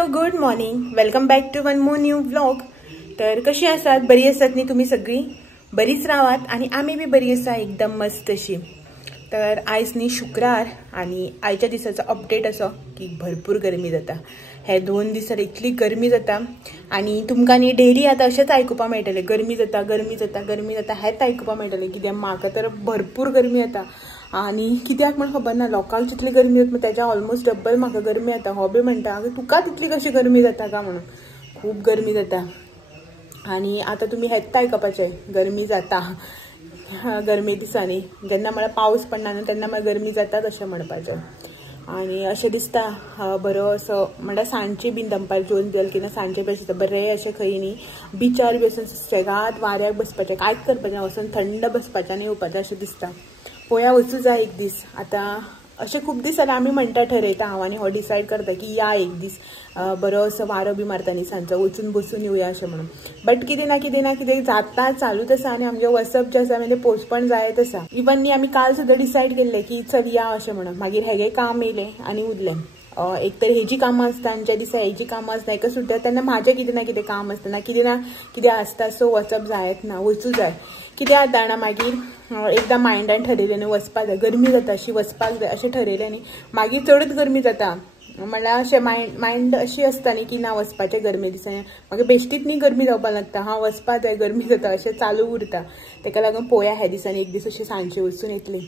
Hello good morning, welcome back to one more new vlog. तर कशी आसात? बरी आसात न्ही तुम्ही? सगळी बरीच रावात आणि आम्ही बी बरी आसा, एकदम मस्त अशी। तर आयज न्ही शुक्रार आणि आयच्या दिसाचा अपडेट असो की भरपूर गरमी जाता। हे 2 दिसां इतली गरमी जाता आणि तुमकां न्ही डेली आता अशेंच आयकुपा मेळटले, गरमी जाता गरमी जाता गरमी जाता हेच आयकुपा मेळटले। कित्याक म्हाका तर भरपूर गरमी जाता आणि कित्याक म्हण खबर ना, लोकांक जितली गरमी जाता त्याच्या ऑलमोस्ट डबल म्हाका गरमी जाता। हो बी म्हणटा तुका तितली कशी गरमी जाता का म्हणून, खूप गरमी जाता। आणि आता तुम्ही हेच आयकपाचे, गरमी जाता गरमे दिसांनी, जेन्ना म्हळ्यार पावस पडना न्हू तेन्ना म्हळ्यार गरमी जाता तशें म्हणपाचें। आणि अशें दिसता बरो असो म्हळ्यार सांजची बीन दनपार जेवन बी किंवा सांजचे बी अशें बरें अशें खंय न्ही बिचार बी वचून सुशेगाद वाऱ्याक बसपाचें, कांयच करपाचें ना, वचून थंड बसपाचें आनी येवपाचें अशें दिसता। पळोवया वचूं जाय एक दीस। आता अशें खूब दीस जाल्यार आमी म्हणटा, ठरयता हांव आनी हो डिसायड करता की या एक दीस बरो असो वारो बी मारता न्ही सांजचो, वचून बसून येवया अशें म्हणून। बट कितें ना कितें जाता चालूच आसा आनी आमचें वचप जें आसा म्हणजे पोस्टपोन जायत आसा। इवन न्ही आमी काल सुद्दां डिसायड केल्लें की चल या अशें म्हणून, मागीर हेगे काम येयलें आनी उरलें। एक तर हेजी कामां आसता आनी ज्या दिसा हेजी कामां आसता हेका सुद्दां तेन्ना म्हाजें कितें ना कितें काम आसता, ना कितें आसता, सो वचप जायत ना, वचूं जाय। कितें जाता जाणा, मागीर एकदां मायंडान ठरयलें न्हू वचपाक जाय, गरमी जाता अशी वचपाक जाय अशें ठरयलें न्ही, मागीर चडूच गरमी जाता। म्हणल्यार अशें मायंड अशी आसता न्ही की ना वचपाचें गरमे दिसांनी, म्हाका बेश्टीच न्ही गरमी जावपाक लागता, हांव वचपाक जाय गरमी जाता अशें चालू उरता। तेका लागून पळोवया ह्या दिसांनी एक दीस अशी सांजची वचून येतली।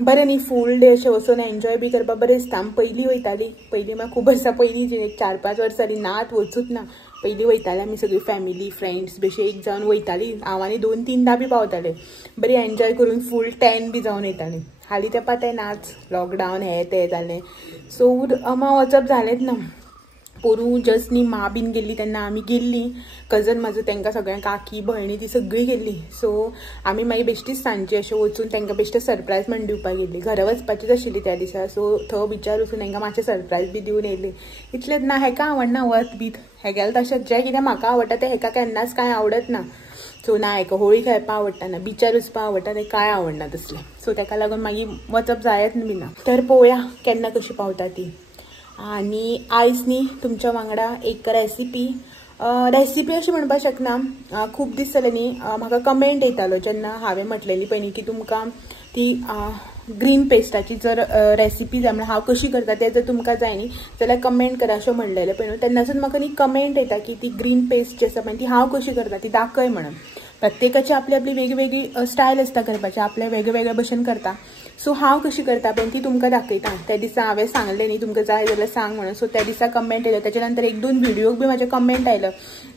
बरें न्ही, फूल डे अशें वचून एन्जॉय बी करपाक बरें दिसता। पयलीं वयतालीं, पयलीं म्हळ्यार खूब वर्सां पयलीं, एक 4-5 वर्सां जालीं नात वचूच ना। पयलीं वयतालीं आमी सगळीं फॅमिली फ्रेंड्स बेशी एक जावन वयतालीं, हांव आनी 2-3दां बी पावतालें, बरी एन्जॉय करून फूल 10 बी जावन येतालीं। हालीं तेंपा तें नाच, लॉकडावन हें तें जालें, सो वचप जालेंच ना। पोरूं जस्ट न्ही मा बीन गेल्ली तेन्ना आमी गेल्लीं, कजन म्हाजो तेंकां सगळ्यांक काकी भयणी ती सगळीं गेल्लीं। सो आमी मागीर बेश्टीच सांजची अशें वचून तेंकां बेश्टें सरप्रायज म्हणून दिवपाक गेल्लीं। घरा वचपाचीच आशिल्ली त्या दिसा, सो थंय बिचार वचून तेंकां मातशें सरप्रायज बी दिवन येयली। इतलेंच ना, हेका आवडना वत बीत, हेगेलें तशेंच जें कितें म्हाका आवडटा तें हेका केन्नाच कांय आवडत ना। सो ना हेका होळी खेळपाक आवडटा, ना बिचार वचपाक आवडटा, तें कांय आवडना तसलें। सो तेका लागून मागीर वचप जायत बी ना। तर पळोवया केन्ना कशी पावता ती। आणि आयज न्ही तुमच्या वांगडा एक रेसिपी अशी म्हणपाक शकना, खूब दीस जाले न्ही म्हाका कमेंट येतालो जेन्ना हांवें म्हटलेली पळय न्ही की तुमकां ती ग्रीन पेस्टाची जर रेसिपी जाय म्हळ्यार हांव कशी करता तें जर तुमकां जाय न्ही जाल्यार कमेंट करा अशें म्हणलेलें पळय न्हू। तेन्नासून म्हाका न्ही कमेंट येता की ती ग्रीन पेस्ट जी आसा पळय ती हांव कशी करता ती दाखय म्हणून। प्रत्येकाची आपली आपली वेगवेगळी स्टायल आसता करपाची, आपले वेगवेगळे भशेन करता। सो हांव कशी करता पळय ती तुमकां दाखयता। त्या दिसा हांवें सांगलें न्ही तुमकां जाय जाल्यार सांग म्हणून, सो त्या दिसा कमेंट येयलो, त्याच्या नंतर 1-2 व्हिडिओक बी म्हाजे कमेंट आयलो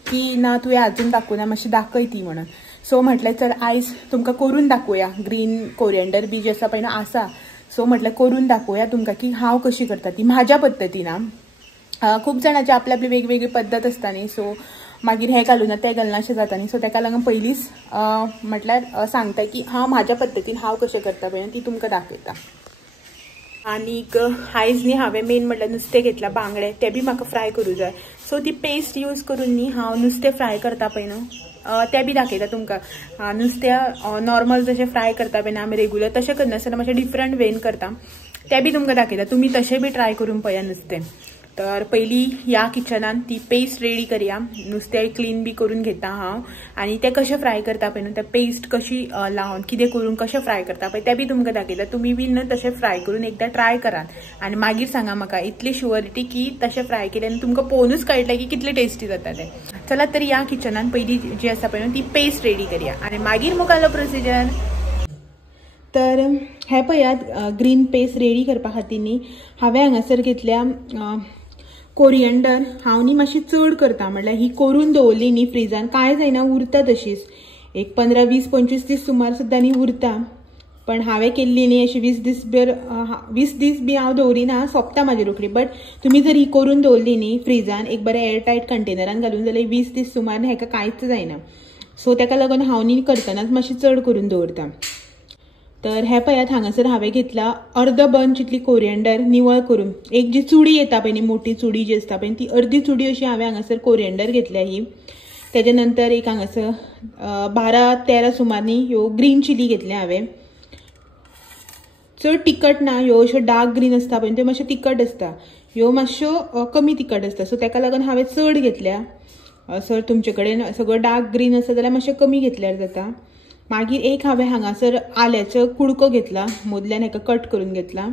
की ना तुवें आजून दाखोवना, मातशी दाखय ती म्हणून। सो म्हटलें चल आयज तुमकां करून दाखोवया, ग्रीन कोरिएंडर बी जी आसा पळय न्हू आसा, सो म्हटलें करून दाखोवया तुमकां की हांव कशी करता ती म्हाज्या पद्दतीन। खूब जाणांची आपली आपली वेगवेगळी पद्दत आसता न्ही, सो मागीर हें घालून तें घालना अशें जाता न्ही, सो तेका लागून पयलींच म्हटल्यार सांगता की हांव म्हाज्या पद्दतीन हांव कशें करता पळय ती तुमकां दाखयता। आनीक आयज न्ही हांवें मेन म्हटल्यार नुस्तें घेतलां बांगडे, ते बी म्हाका फ्राय करूं जाय। सो ती पेस्ट यूज करून न्ही हांव नुस्तें फ्राय करता पळय न्हू तें बी दाखयता तुमकां। नुस्त्या नॉर्मल जशें फ्राय करता पळय न्हू आमी रेगुलर तशें करनासतना मातशें डिफरंट वेन करता, तें बी तुमकां दाखयता। तुमी तशें बी ट्राय करून पळया नुस्तें। तर पयलीं ह्या किचनान ती पेस्ट रेडी करया, नुस्तें क्लीन बी करून घेता हांव आनी तें कशें फ्राय करता पळय न्हू, तें पेस्ट कशी लावन कितें करून कशें फ्राय करता पळय तें बी तुमकां दाखयता। तुमी बी न्हू तशें फ्राय करून एकदां ट्राय करात आनी मागीर सांगा म्हाका इतली शुअरिटी की तशें फ्राय केल्यान तुमकां पळोवनूच कळटलें की कितलें टेस्टी जाता तें। चला तर ह्या किचनान पयलीं जी आसा पळय न्हू ती पेस्ट रेडी करया आनी मागीर मुखारलो प्रोसिजर। तर हे पळयात ग्रीन पेस्ट रेडी करपा खातीर न्ही हांवें हांगासर घेतल्या कोरिएंडर। हांव न्ही मातशी चड करता, म्हटल्यार ही करून दवरली न्ही फ्रिजान कांय जायना, उरता तशीच एक 15-20-25 दीस सुमार सुद्दां न्ही उरता। पण हांवें केल्ली न्ही अशी 20 दीस बी हांव दवरिना, सोंपता म्हाजी रोखडी। बट तुमी जर ही करून दवरली न्ही फ्रिजान एक बरें एअरटायट कंटेनरान घालून जाल्यार 20 दीस सुमार हेका कांयच जायना। सो तेका लागून हांव न्ही करतनाच मातशी चड करून दवरता। तर हे पळयात हांगासर हांवें घेतला अर्द बंच इतली कोरिएंडर निवळ करून, एक जी चुडी येता पळय न्ही मोठी चुडी जी आसता पळय ती अर्दी चुडी अशी हांवें हांगासर कोरिएंडर घेतल्या ही। तेच्या नंतर एक हांगासर 12-13 सुमार न्ही ह्यो ग्रीन चिली घेतल्या हांवें। चड तिखट ना, ह्यो अश्यो डार्क ग्रीन आसता पळय त्यो मातशें तिखट आसता। ह्यो मातशो कमी तिखट आसता, सो ताका लागून हांवें चड घेतल्या. सर तुमचे कडेन सगळं डार्क ग्रीन आसा जाल्यार मातशें कमी घेतल्यार जाता. मागीर एक हांवें हांगासर आल्याचो कुडको घेतला, मदल्यान हेका कट करून घेतला.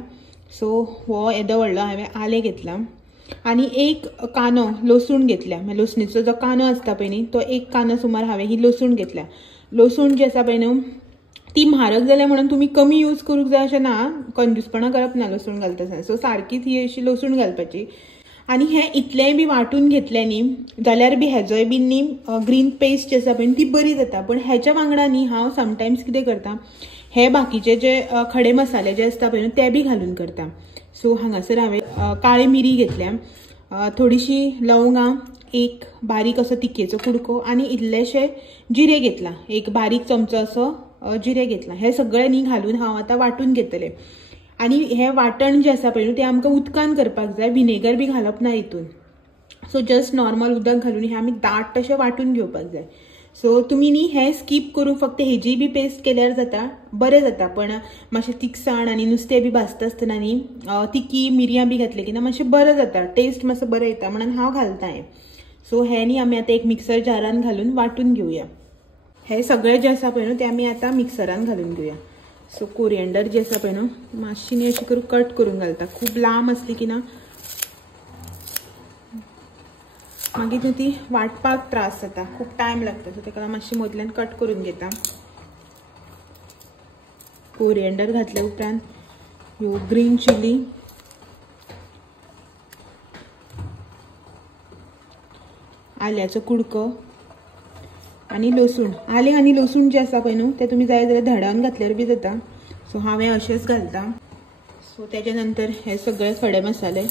सो हो येदो व्हडलो हांवें आलें घेतला. आनी एक कानो लसूण घेतल्या, लसणीचो जो कानो आसता पळय न्ही तो एक कानो सुमार हांवें ही लसूण घेतल्या. लसूण जी आसा पळय न्हू ती म्हारग जाल्या म्हणून तुमी कमी यूज करूंक जाय अशें ना, कंजूसपणा करप ना लसूण घालता आसतना. सो सारकीच ही अशी लसूण घालपाची. आनी हें इतलेंय बी वांटून घेतलें न्ही जाल्यार बी हेजोय बी न्ही ग्रीन पेस्ट जी आसा पळय ती बरी जाता. पण हेच्या वांगडा न्ही हांव समटायम्स कितें करता, हे बाकीचे जे खडे मसाले जे आसता पळय न्हू ते बी घालून करता. सो हांगासर हांवें काळी मिरी घेतल्या, थोडीशी लवंगां, एक बारीक असो तिखेचो कुडको आनी इल्लेशे जिरे घेतला, एक बारीक चमचो असो जिरे घेतला. हे सगळें न्ही घालून हांव आतां वांटून घेतलें. आनी हे वाटण जे आसा पळय न्हू तें आमकां उदकान करपाक जाय, विनेगर बी घालप ना हितून. सो जस्ट नॉर्मल उदक घालून हे आमी दाट तशें वांटून घेवपाक जाय. सो तुमी न्ही हे स्कीप करून फक्त हेजी बी पेस्ट केल्यार जाता, बरें जाता. पण मातशें तिखसाण आनी नुस्तें बी भाजता आसतना न्ही तिकी मिरयां बी घातली की ना मातशें बरें जाता, टेस्ट मातसो बरो येता म्हणून हांव घालता हें. सो हे न्ही आमी आतां एक मिक्सर जारान घालून वांटून घेवया. हे सगळें जे आसा पळय न्हू तें आमी आतां मिक्सरान घालून घेवया. सो कोरिएंडर जी आसा पळय न्हू मातशी न्ही अशी करून कट करून घालता, खूब लांब आसली की ना मागीर न्हू ती वाटपाक त्रास जाता, खूब टायम लागता. सो ताका मातशी मदल्यान कट करून घेता. कोरिएंडर घातल्या उपरांत ह्यो ग्रीन चिली, आल्याचो कुडको आनी लसूण. आलें आनी लसूण जे आसा पळय न्हू ते तुमी जाय जाल्यार धडावन घातल्यार बी जाता. सो हांवें अशेंच घालता. सो तेच्या नंतर हे सगळे खडे मसाले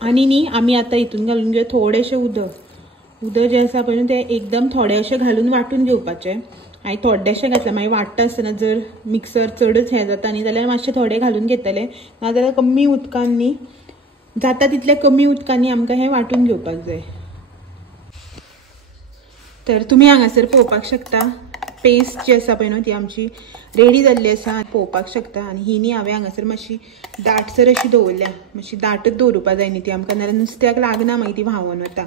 आनी न्ही आमी आतां हितून घालून घेवया थोडेशें उदक जे आसा पळय न्हू तें एकदम थोडेशें घालून वांटून घेवपाचें. हांवें थोडेशें घातलें, मागीर वांटटा आसतना जर मिक्सर चडच हें जाता न्ही जाल्यार मातशें थोडें घालून घेतलें, नाजाल्यार कमी उदकान न्ही जाता तितले कमी उदकांनी आमकां हें वांटून घेवपाक जाय. तर तुमी हांगासर पळोवपाक शकता पेस्ट जी आसा पळय न्हू ती आमची रेडी जाल्ली आसा, पळोवपाक शकता. आनी ही न्ही हांवें हांगासर मातशी दाटसर अशी दवरल्या, मातशी दाटच दवरुपा जाय न्ही ती आमकां, नाल्यार नुस्त्याक लागना मागीर ती व्हांवून वता.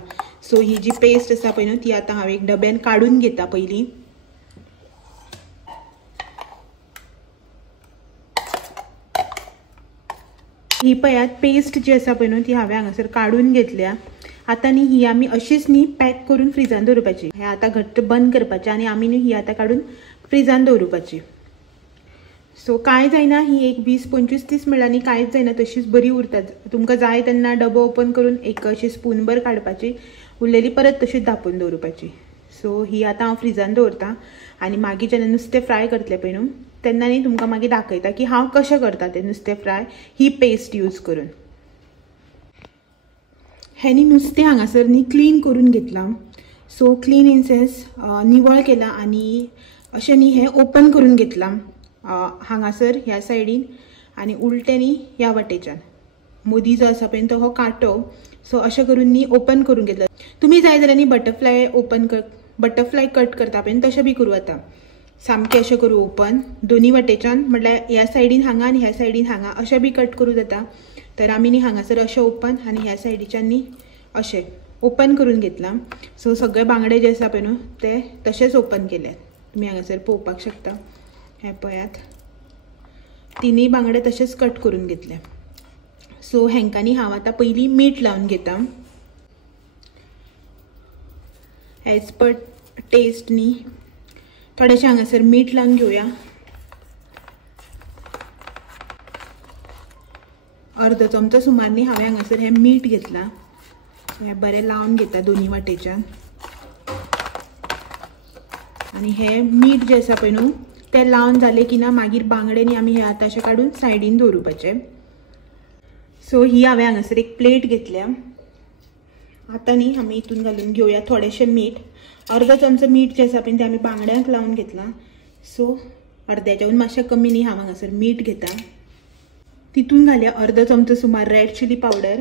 सो ही जी पेस्ट आसा पळय न्हू ती आतां हांव एक डब्यान काडून घेता पयलीं. ही पळयात पेस्ट जी आसा पळय न्हू ती हांवें हांगासर काडून घेतल्या. आतां न्ही ही आमी अशीच न्ही पॅक करून फ्रिजान दवरपाची. हें आतां घट्ट बंद करपाचें आनी आमी न्ही ही आतां काडून फ्रिजान दवरपाची. सो कांय जायना, ही एक 20-25-30 मिनटांनी कांयच जायना, तशीच बरी उरता. तुमकां जाय तेन्ना डबो ओपन करून एक अशी स्पूनभर काडपाची, उरलेली परत तशीच धांपून दवरपाची. सो ही आतां हांव फ्रिजान दवरता आनी मागीर जेन्ना नुस्तें फ्राय करतलें पळय न्हू तेन्ना न्ही तुमकां मागीर दाखयता की हांव कशें करता तें नुस्तें फ्राय ही पेस्ट यूज करून. हेनी नुस्तें हांगासर न्ही क्लीन करून घेतलां. सो क्लीन इन सेन्स निवळ केला आनी अशें न्ही हें ओपन करून घेतलां हांगासर ह्या सायडीन आनी उलटें न्ही ह्या वाटेच्यान मदीं जो आसा पळय तो हो कांटो. सो अशें करून न्ही ओपन करून घेतला. तुमी जाय जाल्यार न्ही बटरफ्लाय कट करता पळय तशें बी करूं येता. सामकें अशें करूं ओपन दोनी वाटेच्यान, म्हटल्यार ह्या सायडीन हांगा आनी ह्या सायडीन हांगा अशें बी कट करूं जाता. तर आमी न्ही हांगासर अशें ओपन आनी ह्या सायडीच्यान न्ही अशें ओपन करून घेतलां. सो सगळे बांगडे जे आसा पळय न्हू ते तशेंच ओपन केल्यात. तुमी हांगासर पळोवपाक शकता. हे पळयात तिनूय बांगडे तशेंच कट करून घेतले. सो हेंकां न्ही हांव आतां पयलीं मीठ लावन घेता. एज पर टेस्ट न्ही थोडेशें हांगासर मीठ लावन घेवया. अर्दो चमचो सुमार न्ही हांवें हांगासर हें मीठ घेतलां. हें बरें लावन घेता दोनी वाटेच्यान आनी हें मीठ जें आसा पळय न्हू तें लावन जालें की ना मागीर बांगडे न्ही आमी हे आतां अशें काडून सायडीन दवरुपाचे. सो ही हांवें हांगासर एक प्लेट घेतल्या. आतां न्ही आमी हितून घालून घेवया थोडेशें मीठ. अर्दो चमचो मीठ जें आसा पळय तें आमी बांगड्यांक लावन घेतलां. सो अर्द्याच्याहून मातशें कमी न्ही हांव हांगासर मीठ घेता. तितून घालया अर्दो चमचो सुमार रेड चिली पावडर,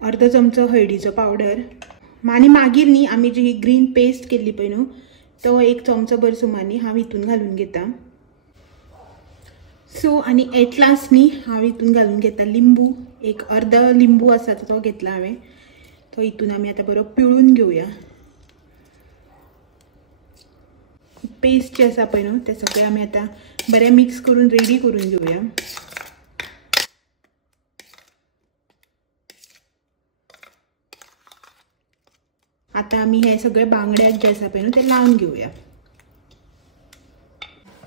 अर्दो चमचो हळदीचो पावडर आनी मागीर न्ही आमी जी ही ग्रीन पेस्ट केल्ली पळय न्हू तो एक चमचो भर सुमार न्ही हांव हितून घालून घेता. सो आणि एट लास्ट नी हांव हितून घालून घेता लिंबू, एक अर्धा लिंबू आसा तो घेतला हांवें, तो हितून आमी आतां बरो पिळून घेवया. पेस्ट जे आसा पळय न्हू ते सगळें आमी आतां बरें मिक्स करून रेडी करून घेवया. आता आमी हे सगळे बांगड्याक जे आसा पळय न्हू ते लावन घेवया.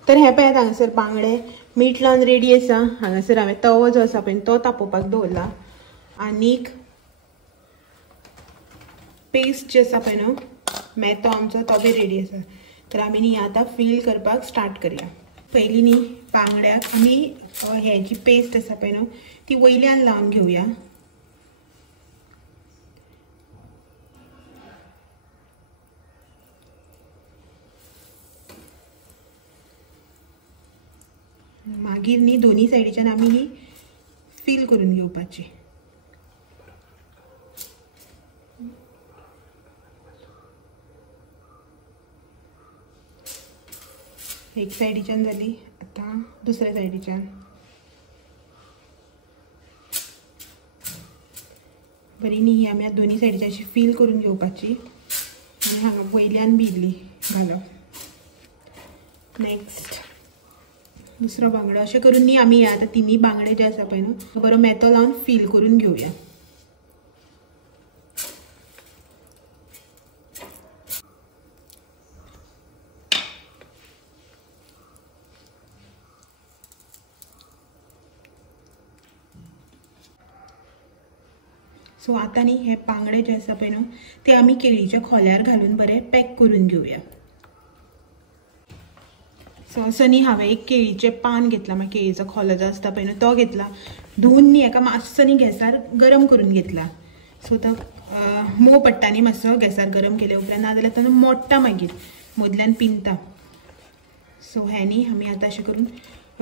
तर हे पळयात हांगासर बांगडे मीठ लावन रेडी आसा. हांगासर हांवें तवो जो आसा पळय तो तापोवपाक दवरला. आनीक पेस्ट जे आसा पळय न्हू मेतो आमचो तो बी रेडी आसा. तर आमी न्ही आतां फील करपाक स्टार्ट करया. पयलीं न्ही बांगड्याक आमी हे जी पेस्ट आसा पळय न्हू ती वयल्यान लावन घेवया. मागीर न्ही दोनी सायडीच्यान आमी ही फील करून घेवपाची. एक सायडीच्यान जाली, आतां दुसऱ्या सायडीच्यान. बरी न्ही ही आमी दोनी सायडीच्यान अशी फील करून घेवपाची आनी हांगा वयल्यान बी इल्ली घालप. नेक्स्ट दुसरो बांगडो अशें करून न्ही आमी आतां तिनी बांगडे जे आसा पळय न्हू बरो मेतो लावन फील करून घेवया. सो आतां न्ही हे बांगडे जे आसा पळय न्हू ते आमी केळीच्या खोल्यार घालून बरें पॅक करून घेवया. सो असो न्ही हांवें एक केळीचें पान घेतला, मागीर केळीचो खोलो जो आसता पळय न्हू तो घेतला. धुवन न्ही हेका मातसो न्ही गॅसार गरम करून घेतला. सो तो मोव पडटा न्ही मातसो गॅसार गरम केले उपरांत, नाजाल्यार तो मोडटा मागीर मदल्यान पिंता. सो हे न्ही आमी आतां अशें करून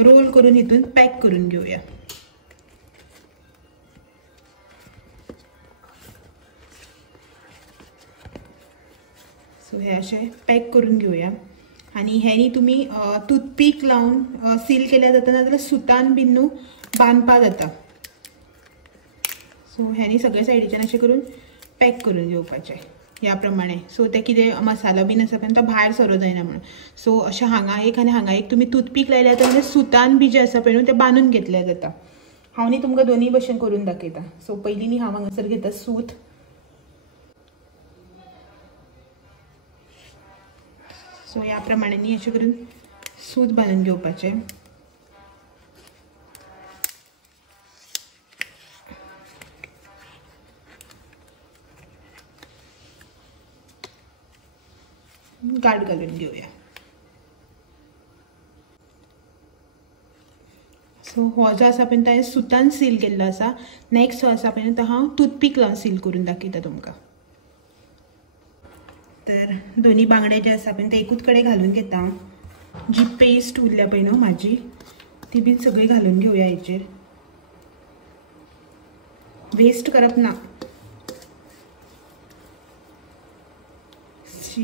रोल करून हितून पॅक करून घेवया. सो हे अशें पॅक करून घेवया. आनी हे न्ही तुमी टूथपीक लावन सील केल्या जाता, नाजाल्यार सुतान बीन न्हू बांदपा जाता. सो हे न्ही सगळे सायडीच्यान अशें करून पॅक करून घेवपाचें ह्या प्रमाणे. सो ते कितें मसालो बीन आसा पळय तो भायर सरो जायना म्हणून. सो अशें हांगा एक आनी हांगा एक तुमी टूथपीक लायल्या जाता, म्हणजे सुतान बी जे आसा पळय न्हू ते बांदून घेतले जाता. हांव न्ही तुमकां दोनी भशेन करून दाखयता. सो पयलीं न्ही हांव हांगासर घेता सूत. सो ह्या प्रमाणे न्ही अशें करून सूत बांदून घेवपाचें. गाठ घालून घेवया. सो हो जो आसा पळय तो हांवें सुतान सील केल्लो आसा. नेक्स्ट जो आसा पळय तो हांव टूथपीक लावन सील करून दाखयता तुमकां. तर दोनी बांगडे जे आसा पळय ते एकूच कडेन घालून घेता. जी पेस्ट उरल्या पळय न्हू म्हाजी ती बी सगळी घालून घेवया हेचेर. वेस्ट करप ना.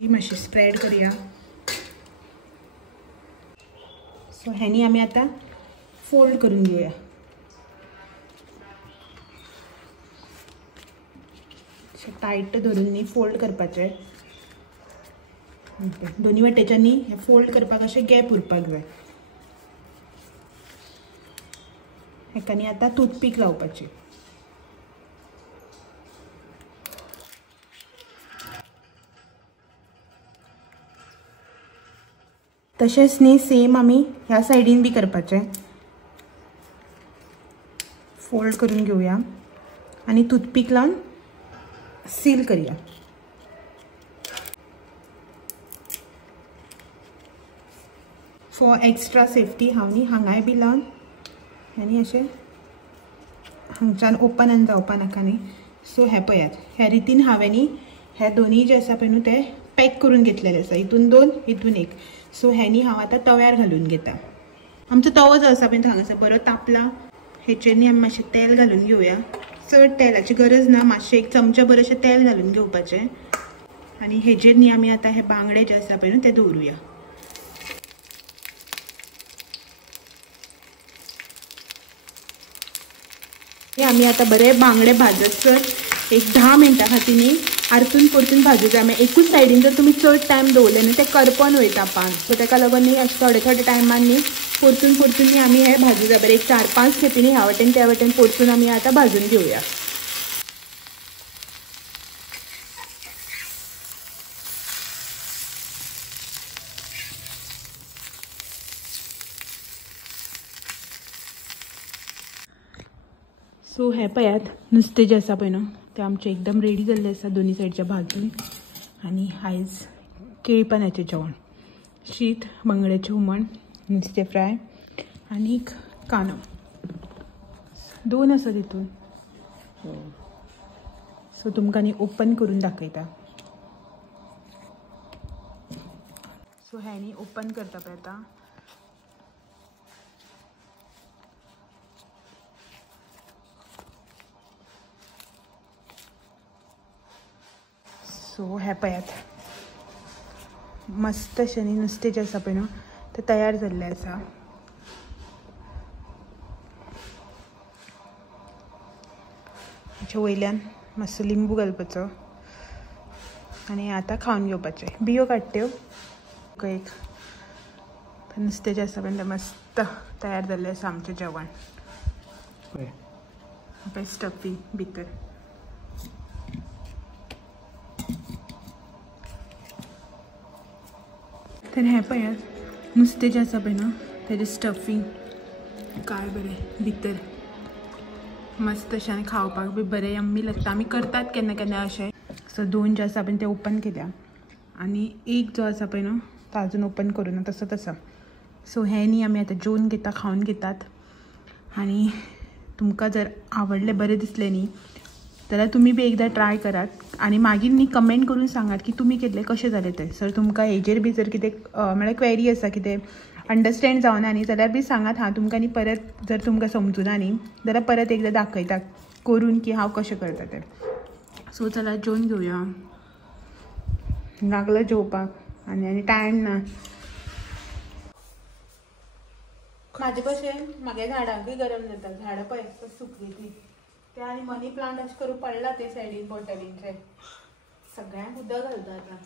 मातशी स्प्रेड करया. सो हेनी आमी आतां फोल्ड करून घेवया. टायट धरून न्ही फोल्ड करपाचें. दोनी वाटेच्यान न्ही हे फोल्ड करपाक अशें गॅप उरपाक जाय. हेका न्ही आतां टूथपीक लावपाची. तशेंच न्ही सेम आमी ह्या सायडीन बी करपाचें. फोल्ड करून घेवया आनी टूथपीक लावन सील करया. फॉर एक्स्ट्रा सेफ्टी हांव न्ही हांगाय बी लावन आनी अशें हांगच्यान ओपन आनी जावपा नाका न्ही. सो हे पळयात ह्या रितीन हांवें न्ही हे दोनी जे आसा पळय न्हू ते पॅक करून घेतलेले आसा. हितून दोन हितून एक. सो हे न्ही हांव आतां तव्यार घालून घेता. आमचो तवो जो आसा पळय तो हांगासर बरो तापला. हेचेर न्ही आमी मातशें तेल घालून घेवया. चड तेलाची गरज ना, मातशें एक चमचा भर अशें तेल घालून घेवपाचें. आनी हेचेर न्ही आमी आतां हे बांगडे जे आसा पळय न्हू ते दवरुया. आम्ही आता बरे बांगडे भाजत तर एक 10 मिनटां खातीर न्ही आरतून परतून भाजूंक जाय. एकूच सायडीन जर तुमी चड टायम दवरले न्ही ते करपन वयता पान. सो ताका लागून न्ही अशें थोडे थोडे टायमान न्ही परतून परतून न्ही आमी हे भाजूं जाय. बरें एक 4-5 खेपे न्ही ह्या वाटेन त्या वाटेन परतून आमी आतां भाजून घेवया. सो हे पळयात नुस्तें जें आसा पळय न्हू तें आमचें एकदम रेडी जाल्लें आसा दोनी सायडच्या भाजून. आनी आयज केळीपानाचें जेवण, शीत, बांगड्याचें हुमण, नुस्तें फ्राय आनीक कांदो 2 आसा तितून. सो तुमकां न्ही ओपन करून दाखयता. सो हे न्ही ओपन करता पळय आतां. सो हे पळयात मस्त अशें न्ही नुस्तें जें आसा पळय न्हू तें तयार जाल्लें आसा. हाच्या वयल्यान मातसो लिंबू घालपाचो आनी आतां खावन घेवपाचें. बियो काडट्यो. एक नुस्तें जें आसा पळय तें मस्त तयार जाल्लें आसा आमचें जेवण. पळय स्टफी भितर. तर हे पळयात नुस्तें जें आसा पळय न्हू तेजें स्टफींग काय बरें भितर मस्त अशें आनी खावपाक बी बरें यम्मी लागता. आमी करतात केन्ना केन्ना अशें. सो 2 जे आसा पळय ते ओपन केल्या आनी एक जो आसा पळय न्हू तो अजून ओपन करूना तसोच आसा. सो हे न्ही आमी आतां जेवन घेता, खावन घेतात. आनी तुमकां जर आवडलें बरें दिसलें न्ही जाल्यार तुमी बी एकदां ट्राय करात आनी मागीर न्ही कमेंट करून सांगात की तुमी केल्ले कशें जालें तें. सर तुमकां हेजेर बी जर कितें म्हळ्यार क्वेरी आसा कितें अंडरस्टँड जावना न्ही जाल्यार बी सांगात. हांव तुमकां न्ही परत जर तुमकां समजुना न्ही जाल्यार परत एकदां दाखयता करून की हांव कशें करता तें. सो चला जेवन घेवया. लागलं जेवपाक आनी टायम ना. म्हाजे भशेन म्हागे झाडांकूय गरम जाता. झाडां पळय सुकली ती ते आनी मनी प्लांट अशें करून पडला ते सायडीन बॉटलींचे. सगळ्यांक उदक घालता आतां.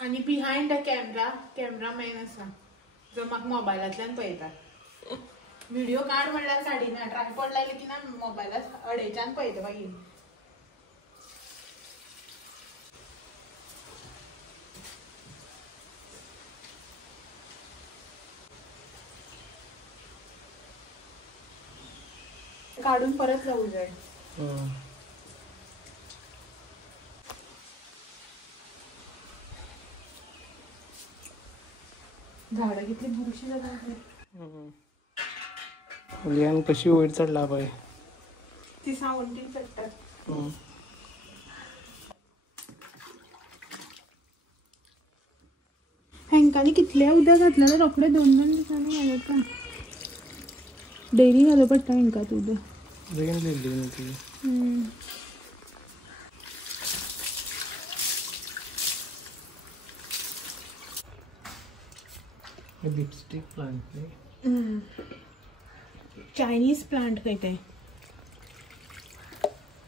आनी बिहायंड द कॅमेरामॅन आसा जो म्हाका मोबायलांतल्यान पळयता. व्हिडिओ काड म्हणल्यार काडिना. ट्रायपॉड लायले की ना मोबायलाक अडेच्यान पळयता मागीर. काढून परत लावूं जाय. झाडां कितली बुरशी जाता. फुल्यान कशी वयर चडला पळय ती सावंतीन पडटात. हेंकांनी कितले उदक घातलेलें रोखडें 2-2 दिसांनी घालता. डेली घालूं पडटा हेंकां उदक. रेन दिल्ली न्ही ती. लिपस्टिक प्लांट न्ही. चायनीज प्लांट खंय ते.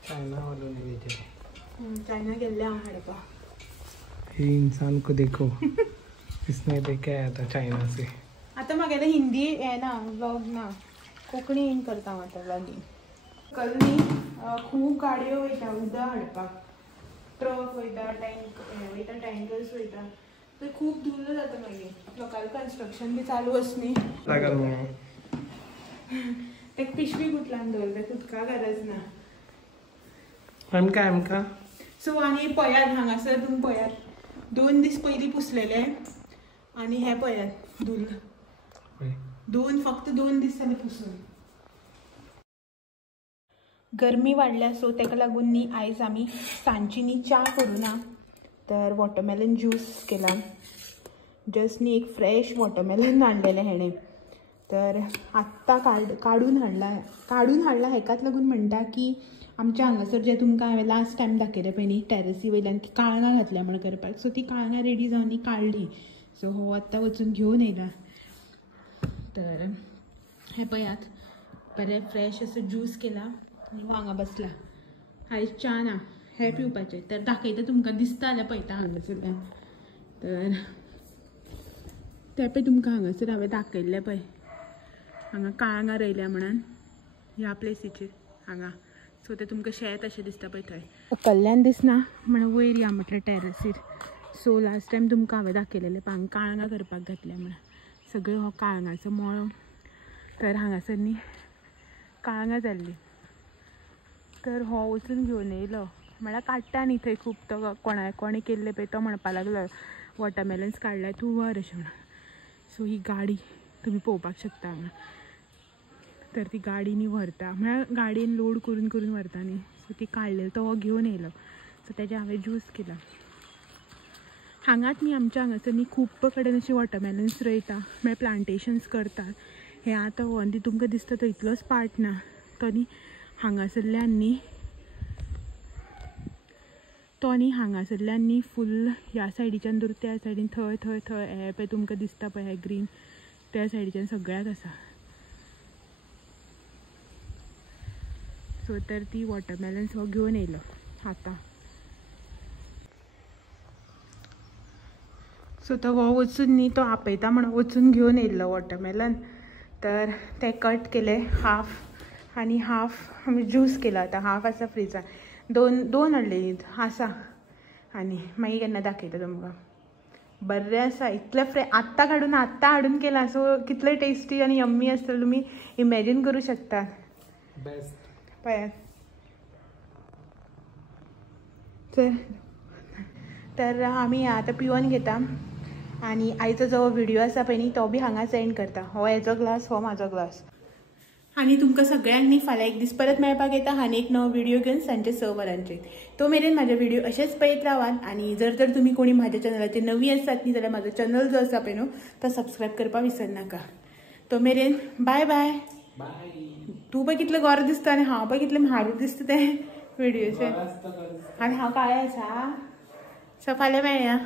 चायना वालों ने भेजे. चायना गेल्ले हांव हाडपा. ये इंसान को देखो इसने देखा है आता चाइना से. आता म्हागेलें हिंदी हे ना व्लॉग ना कोंकणी येवन करता हांव आतां व्लॉगिंग. कल्ली खूब गाडयो वयता उदक हाडपाक. ट्रक वयता, टँक वयता, टँकर्स वयता. थंय खूब धुल्ल जाता मागीर. लोकांचें कन्स्ट्रक्शन बी चालू आसा न्ही. लागल म्हणून एक पिशवी गुटलान दवरता. उदका गरज ना. आमकां सो आनी पळयात हांगासर तुमी पळयात 2 दीस पयलीं पुसलेले आनी हे पळयात धुल्ल. फक्त 2 दीस जाले पुसून. गरमी वाडल्या सो ताका लागून न्ही आयज आमी सांजची न्ही च्या करूना. तर वॉटरमेलन ज्यूस केला. जस्टनी एक फ्रेश वॉटरमेलन हाडलेलें हेणें. तर आत्ता काढून हाडला हेकाच लागून म्हणटा की आमच्या हांगासर जे तुमकां हांवें लास्ट टायम दाखयलें पळय न्ही टॅरसी वयल्यान की काळंगां घातल्या म्हण करपाक. सो ती काळंगां रेडी जावन काडली. सो हो आत्तां वचून घेवन येयला. तर हे पळयात बरें फ्रेश असो ज्यूस केला आनी हांगा बसला. आयज च्या ना हे पिवपाचें. तर दाखयता तुमकां दिसता जाल्यार पळयता हांगासरल्यान. तर ते पळय तुमकां हांगासर हांवें दाखयल्लें पळय हांगा काळंगां रोयल्या म्हणून ह्या प्लेसीचेर हांगा. सो ते तुमकां शेत अशें दिसता पळय थंय. सकयल्यान दिसना म्हणून वयर या म्हटलें टॅरसीर. सो लास्ट टायम तुमकां हांवें दाखयलेलें पळय हांगा काळंगां करपाक घातल्या म्हणून. सगळो हो काळंगाचो मळो. तर हांगासर न्ही काळंगां जाल्लीं. तर हो वचून घेवन येयलो म्हळ्यार काडटा न्ही थंय खूब तो कोणी केल्ले पळय तो म्हणपाक लागलो वॉटरमेलन्स काडल्याय तूं व्हर अशें म्हणून. सो ही गाडी तुमी पळोवपाक शकता हांगा. तर ती गाडीनी व्हरता म्हळ्यार गाडयेन लोड करून करून व्हरता न्ही. सो ती काडलेली तो हो घेवन येयलो. सो तेजे हांवें ज्यूस केला. हांगाच न्ही आमच्या हांगासर न्ही खूब कडेन अशी वॉटरमेलन्स रोयता म्हळ्यार प्लांटेशन्स करतात. हे आतां हो आनी तुमकां दिसता तो इतलोच पार्ट ना तो न्ही हांगासरल्यान न्ही फूल ह्या सायडीच्यान धरून त्या सायडीन थंय थंय थंय हे पळय तुमकां दिसता पळय हे ग्रीन त्या सायडीच्यान सगळ्याक आसा. सो तर ती वॉटरमेलन्स हो घेवन येयलो आतां. सो तो हो वचून न्ही तो आपयता म्हणून वचून घेवन येयल्लो वॉटरमेलन. तर ते कट केले हाफ आनी हाफ आमी ज्यूस केला. आतां हाफ आसा फ्रिजान. दोन हाडलेलीं आसा आनी मागीर केन्ना दाखयता तुमकां. बरें आसा इतलें आत्तां हाडून केला. सो कितलें टेस्टी आनी यम्मी आसतलें तुमी इमॅजीन करूं शकता. बेस्ट पळयात. तर आमी आतां पिवन घेता आनी आयचो जो व्हिडिओ आसा पळय न्ही तो बी हांगा सेंड करता. हो हेजो ग्लास हो म्हाजो ग्लास. आनी तुमकां सगळ्यांक न्ही फाल्यां एक दीस परत मेळपाक येता आनी एक नवो व्हिडिओ घेवन सांजे 6 वरांचेर. तो मेरेन म्हाजे व्हिडिओ अशेंच पळयत रावात. आनी जर तुमी कोणी म्हाज्या चॅनलाचेर नवी आसात न्ही जाल्यार म्हाजो चॅनल जो आसा पळय न्हू तो सबस्क्रायब करपाक विसरनाका. तो मेरेन बाय बाय. तूं पळय कितलें गोरो दिसता आनी हांव पळय कितलें म्हारूग दिसता ते व्हिडिओचेर. आनी हांव काळें आसा. सो फाल्यां मेळया.